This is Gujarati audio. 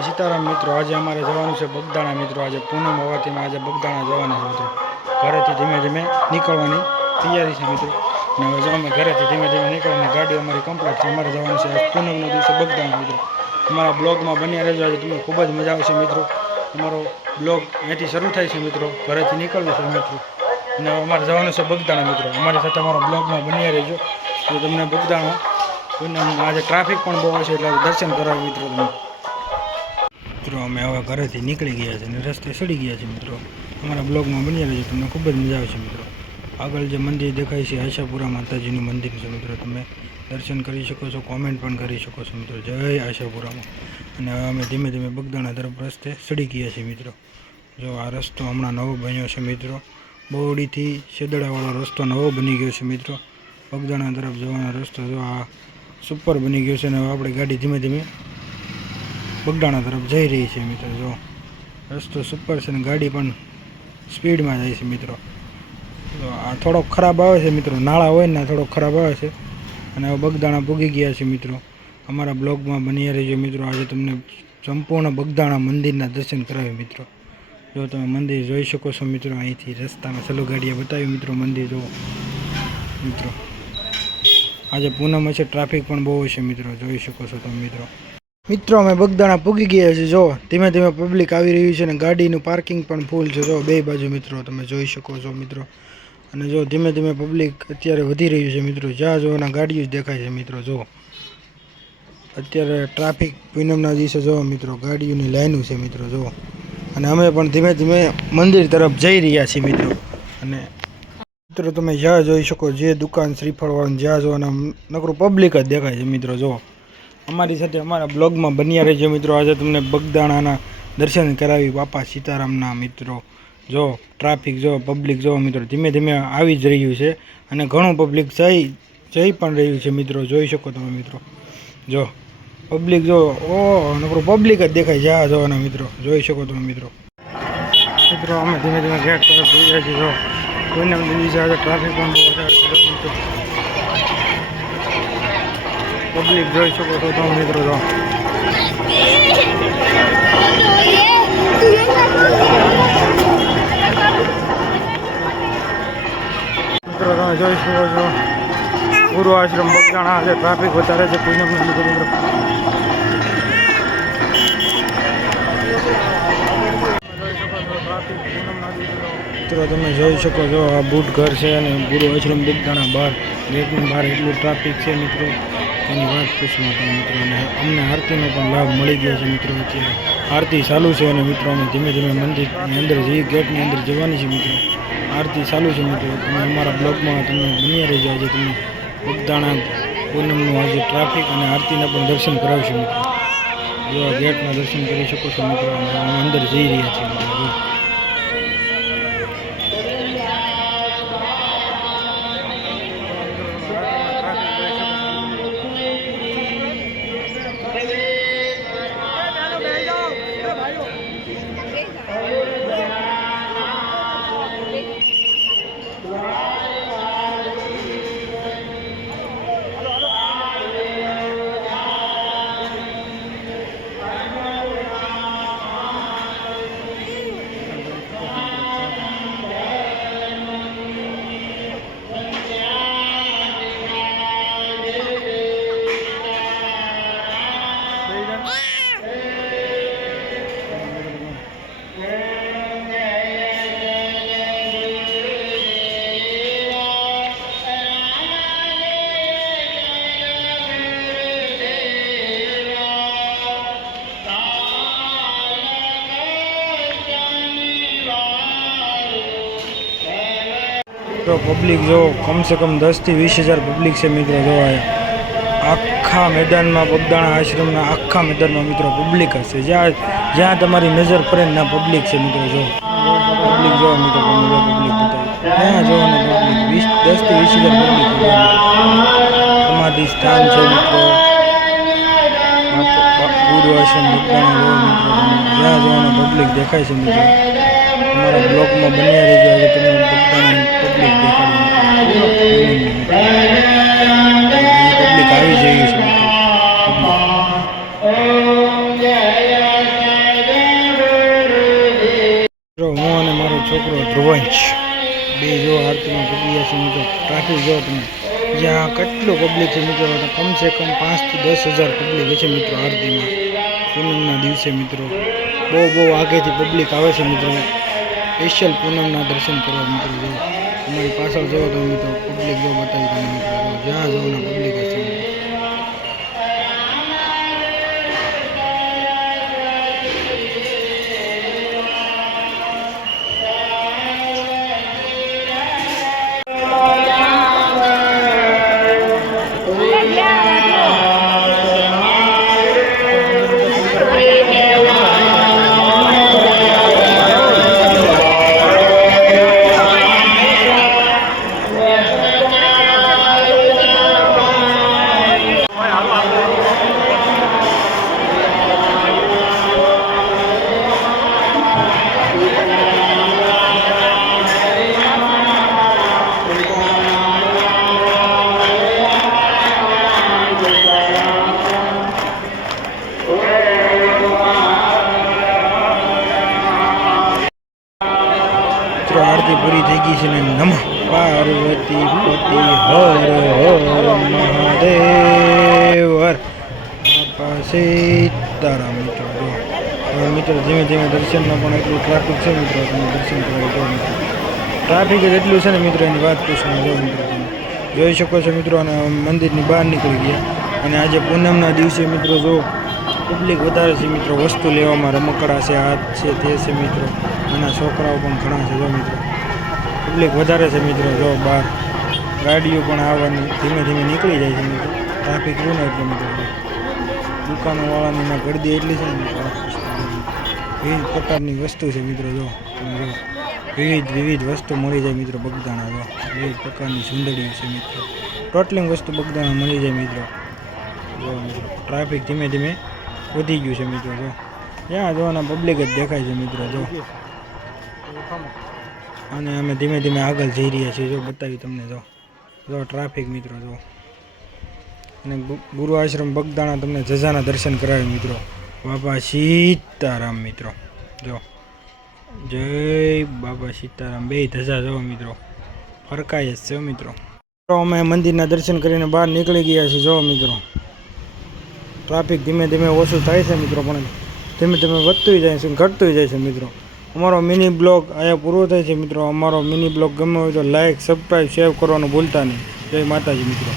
પાપાજી સીતારામ મિત્રો। આજે અમારે જવાનું છે બગદાણા મિત્રો। આજે પૂનમ હોવાથી આજે બગદાણા જવાના છે મિત્રો। ઘરેથી ધીમે ધીમે નીકળવાની તૈયારી છે મિત્રો। અને હવે જો અમે ઘરેથી ધીમે ધીમે નીકળીને ગાડી અમારી કમ્પ્લીટ છે। અમારે જવાનું છે આજ પૂનમનો દિવસે બગદાણા મિત્રો। અમારા બ્લોગમાં બન્યા રહેજો। આજે તમને ખૂબ જ મજા આવશે મિત્રો। અમારો બ્લોગ અહીંથી શરૂ થાય છે મિત્રો। ઘરેથી નીકળવું છે મિત્રો અને અમારે જવાનું છે બગદાણા મિત્રો। અમારી સાથે અમારા બ્લોગમાં બન્યા રહેજો તો તમને બગદાણા પૂનમ આજે ટ્રાફિક પણ બહુ છે એટલે દર્શન કરાવી મિત્રો તમે। મિત્રો અમે હવે ઘરેથી નીકળી ગયા છે અને રસ્તે સડી ગયા છે મિત્રો। અમારા બ્લોગમાં બન્યા રહેજો તમને ખૂબ જ મજા આવશે મિત્રો। આગળ જે મંદિર દેખાય છે આશાપુરા માતાજીનું મંદિર છે મિત્રો। તમે દર્શન કરી શકો છો, કોમેન્ટ પણ કરી શકો છો મિત્રો। જય આશાપુરામાં। અને અમે ધીમે ધીમે બગદાણા તરફ રસ્તે સડી ગયા છીએ મિત્રો। જો આ રસ્તો હમણાં નવો બન્યો છે મિત્રો। બોરડીથી શેદડાવાળો રસ્તો નવો બની ગયો છે મિત્રો। બગદાણા તરફ જવાનો રસ્તો જો આ સુપર બની ગયો છે અને આપણી ગાડી ધીમે ધીમે બગદાણા તરફ જઈ રહી છે મિત્રો। જો રસ્તો સુપર છે અને ગાડી પણ સ્પીડમાં જાય છે મિત્રો। તો આ થોડોક ખરાબ આવે છે મિત્રો। નાળા હોય ને થોડોક ખરાબ આવે છે અને હવે બગદાણા પૂગી ગયા છે મિત્રો। અમારા બ્લોગમાં બન્યા રહેજો મિત્રો। આજે તમને સંપૂર્ણ બગદાણા મંદિરના દર્શન કરાવી મિત્રો। જો તમે મંદિર જોઈ શકો છો મિત્રો। અહીંથી રસ્તામાં સલો ગાડીએ બતાવ્યું મિત્રો મંદિર જો મિત્રો। આજે પૂનમ હશે, ટ્રાફિક પણ બહુ હશે મિત્રો। જોઈ શકો છો તમે મિત્રો અમે બગદાણા પૂગી ગયા છીએ। જો ધીમે ધીમે પબ્લિક આવી રહ્યું છે અને ગાડીનું પાર્કિંગ પણ ફૂલ છે। જો બે બાજુ મિત્રો તમે જોઈ શકો છો મિત્રો। અને જો ધીમે ધીમે પબ્લિક અત્યારે વધી રહ્યું છે મિત્રો। જ્યાં જો એના ગાડીઓ જ દેખાય છે મિત્રો। જો અત્યારે ટ્રાફિક પૂનમના દિવસે જો મિત્રો ગાડીઓની લાઈનો છે મિત્રો। જો અને અમે પણ ધીમે ધીમે મંદિર તરફ જઈ રહ્યા છીએ મિત્રો। અને મિત્રો તમે જ્યાં જોઈ શકો જે દુકાન શ્રીફળવાળાને જ્યાં જોવાના નકરું પબ્લિક જ દેખાય છે મિત્રો। જો અમારી સાથે અમારા બ્લોગમાં બન્યા રહેજો મિત્રો। આજે તમને બગદાણાના દર્શન કરાવી બાપા સીતારામના મિત્રો। જો ટ્રાફિક જો પબ્લિક જો મિત્રો ધીમે ધીમે આવી જ રહ્યું છે અને ઘણું પબ્લિક જઈ પણ રહ્યું છે મિત્રો। જોઈ શકો તમે મિત્રો। જો પબ્લિક જો નકરું પબ્લિક જ દેખાય જ્યાં જોવાના મિત્રો। જોઈ શકો તમે મિત્રો। અમે ધીમે ધીમે ગેટ તરફ જઈ રહ્યા છીએ। જો પૂનમ દિવસે આજે ટ્રાફિક પણ બહુ વધારે છે મિત્રો। પબ્લિક જોઈ શકો છો તમે મિત્રો। જો મિત્રો તમે જોઈ શકો છો પૂર્વ આશ્રમ બગદાણા આજે ટ્રાફિક વધારે છે પૂનમના લીધે મિત્રો। મિત્રો તમે જોઈ શકો છો આ બુટ ઘર છે અને પૂર્વ આશ્રમ બગદાણા બહાર ગેટની બહાર એટલું ટ્રાફિક છે મિત્રો એની વાત પૂછવા હતા મિત્રો। અને અમને આરતીનો પણ લાભ મળી ગયો છે મિત્રો। અત્યારે આરતી ચાલુ છે અને મિત્રો અમે ધીમે ધીમે મંદિરની અંદર જઈ ગેટની અંદર જવાની છે મિત્રો। આરતી ચાલુ છે મિત્રો। તમે અમારા બ્લોગમાં તમે બન્યા રહેજો। આજે તમે બગદાણા પૂનમનું આજે ટ્રાફિક અને આરતીના પણ દર્શન કરાવશું મિત્રો। જો આ ગેટના દર્શન કરી શકો છો મિત્રો। અને અમે અંદર જઈ રહ્યા છીએ મિત્રો। પબ્લિક જો કમસે કમ 10 થી 20,000 પબ્લિક છે મિત્રો। જો આખા મેદાનમાં બગદાણા આશ્રમના આખા મેદાનમાં મિત્રો પબ્લિક હશે। જ્યાં તમારી નજર પડે ના પબ્લિક છે મિત્રો। જો પબ્લિક જો મિત્રો પબ્લિક ત્યાં જો ને પબ્લિક 10 થી 20,000 પબ્લિક સમાધિ સ્થાન છે મિત્રો। પૂર્વ આશ્રમ બગદાણા જો મિત્રો જ્યાં જોવાના પબ્લિક દેખાય છે મિત્રો। અમારા બ્લોગમાં બન્યા રહેજો। આજે તમને બગદાણાની પબ્લિક દેખાડી પબ્લિક આવી જઈ છે મિત્રો। છોકરો ધ્રુવંશ બે જો આરતીમાં પગી છે મિત્રો. ટ્રાફિક જો તમે જ્યાં કેટલું પબ્લિક છે મિત્રો, કમસે કમ 5 થી 10,000 પબ્લિક છે મિત્રો આરતીમાં પૂનમના દિવસે મિત્રો. બહુ આગેથી પબ્લિક આવે છે મિત્રો સ્પેશિયલ પૂનમના દર્શન કરવા મિત્રો. જો અમારી પાછળ જોવો તો મિત્રો પબ્લિક જો બતાવી તમે મિત્રો, જ્યાં જોવાના પબ્લિક હશે મિત્રો. આરતી પૂરી થઈ ગઈ છે ને નમઃ પાર્વતી પતિ હર હર મહાદેવ હર બાપા સીતારામ મિત્રો. મિત્રો ધીમે ધીમે દર્શનમાં પણ એટલું ટ્રાફિક છે મિત્રો, તમે દર્શન કરવા જો મિત્રો. ટ્રાફિક જ એટલું છે ને મિત્રો, એની વાત પૂછવા જો મિત્રો. તમે જોઈ શકો છો મિત્રો, અને મંદિરની બહાર નીકળી ગયા. અને આજે પૂનમના દિવસે મિત્રો જો પબ્લિક વધારે છે મિત્રો, વસ્તુ લેવામાં રમકડા છે, હાથ છે, તે છે મિત્રો. નાના છોકરાઓ પણ ઘણા છે જો મિત્રો, પબ્લિક વધારે છે મિત્રો. જો બહાર ગાડીઓ પણ આવવાની ધીમે ધીમે નીકળી જાય છે મિત્રો. ટ્રાફિક રહ્યું ને એટલે મિત્રો દુકાનોવાળાની ના ગરદી એટલી છે ને મિત્રો. વિવિધ પ્રકારની વસ્તુ છે મિત્રો. જો તમે જો વિવિધ વસ્તુ મળી જાય મિત્રો બગદાણા. જો વિવિધ પ્રકારની સુંદરીઓ છે મિત્રો. ટોટલિંગ વસ્તુ બગદાણા મળી જાય મિત્રો. જો મિત્રો ટ્રાફિક ધીમે ધીમે વધી ગયું છે મિત્રો. જો ત્યાં જોવાના પબ્લિક જ દેખાય છે મિત્રો. જો અને અમે ધીમે ધીમે આગળ જઈ રહ્યા છીએ. જો બતાવી તમને જો ટ્રાફિક મિત્રો. જો અને ગુરુ આશ્રમ બગદાણા તમને જજાના દર્શન કરાવે મિત્રો. બાબા સીતારામ મિત્રો. જો જય બાબા સીતારામ. બે ધજા જો મિત્રો ફરકાય જ છે મિત્રો. અમે મંદિરના દર્શન કરીને બહાર નીકળી ગયા છીએ. જો મિત્રો ટ્રાફિક ધીમે ધીમે ઓછું થાય છે મિત્રો, પણ ધીમે ધીમે વધતું જાય છે, ઘટતું જાય છે મિત્રો. અમારો મિની બ્લોગ અહીંયા પૂરો થાય છે મિત્રો. અમારો મિની બ્લોગ ગમ્યો હોય તો લાઇક, સબસ્ક્રાઈબ, શેર કરવાનું ભૂલતા નહીં. જય માતાજી મિત્રો.